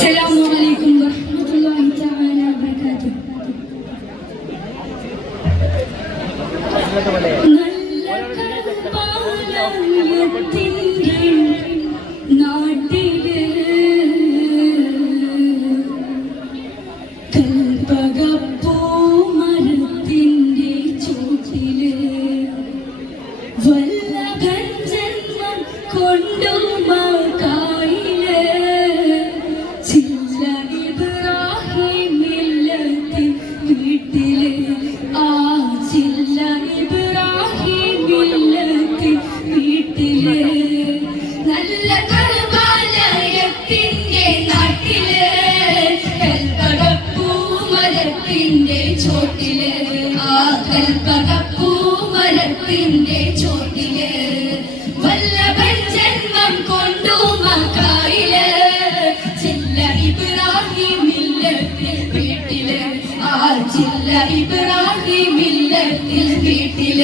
السلام عليكم ورحمة الله تعالى وبركاته നല്ല കൽപ്പാലയത്തിൻ്റെ ആ കൽപ്പകപ്പൂമരത്തിന്റെ ചോട്ടിൽ വല്ലഭൻ ജന്മം കൊണ്ടു മക്കായിൽ ചില്ല ഇബ്രാഹിമില്ലത്തിൽ വീട്ടിൽ. ആ ചില്ല ഇബ്രാഹിമില്ലത്തിൽ വീട്ടിൽ.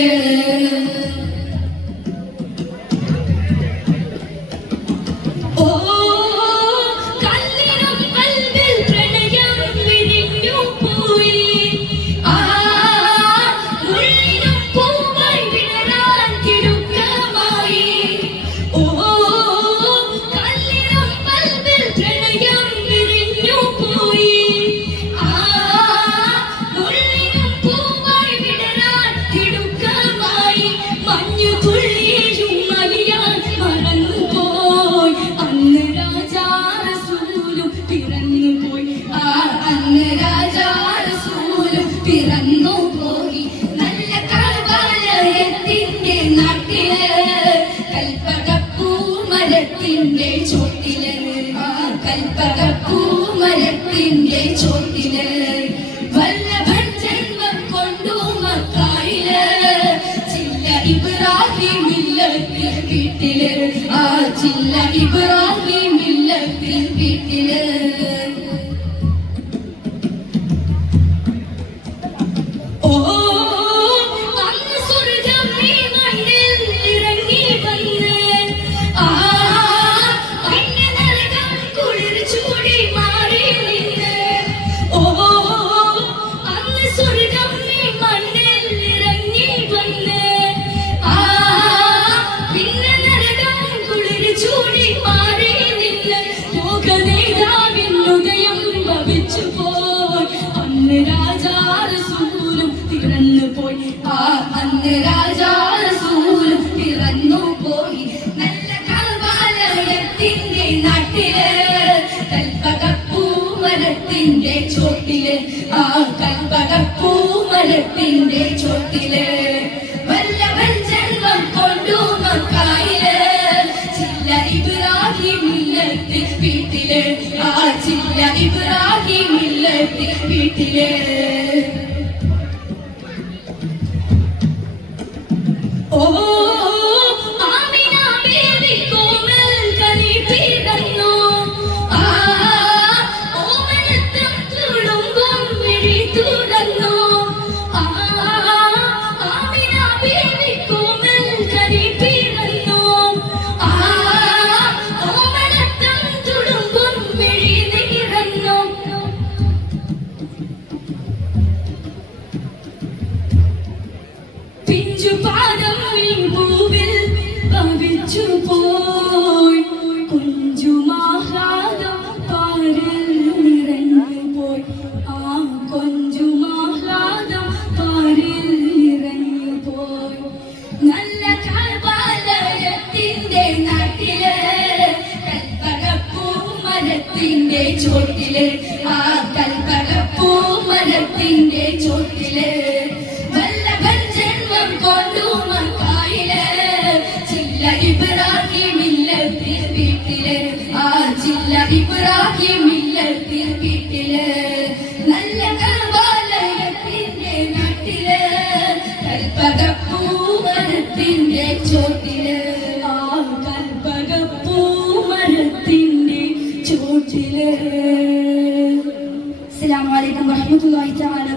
ചോട്ടിൽ ആ കൽപ്പകപ്പൂമരത്തിന്റെ ചോട്ടിൽ വല്ലഭൻ ജന്മം കൊണ്ടു മക്കായിൽ ചില്ല ഇബ്രാഹിമില്ലത്തിൽ വീട്ടിൽ ആ ചില്ല ഇബ്രാഹിമില്ലത്തിൽ കൽപ്പകപ്പൂമരത്തിന്റെ ചോട്ടിൽ. ആ കൽപ്പകപ്പൂമരത്തിന്റെ ചോട്ടിൽ വല്ലഭൻ ജന്മം കൊണ്ടു മക്കായിൽ. ചില്ല ഇബ്രാഹിമില്ലത്തിൽ വീട്ടിൽ. ആ ചില്ല ഇബ്രാഹിമില്ലത്തിൽ വീട്ടിൽ. പിഞ്ചു പാദം പൂവിൽ ഭവിച്ചു പോയി. കുഞ്ചു മാഹ്ലാദം പാരിൽ നിറഞ്ഞു പോയി. ആ കൊഞ്ചു മാഹ്ലാദം പാരിൽ നിറഞ്ഞു പോയി. നല്ല കൽവാലയത്തിന്റെ നാട്ടിൽ കൽപ്പകപ്പൂമരത്തിന്റെ ചോട്ടിൽ ആ കൽപ്പകപ്പൂമരത്തിന്റെ ചോട്ടിൽ. ഇബ്രാഹിമില്ലത്തിൽ വീട്ടിൽ നല്ല കൽവാലയത്തിന്റെ നാട്ടിൽ കൽപ്പകപ്പൂമരത്തിന്റെ ചോട്ടിൽ. ആ കൽപ്പകപ്പൂമരത്തിന്റെ ചോട്ടിൽ. അസ്സലാമു അലൈക്കും വറഹ്മത്തുള്ളാഹി തആല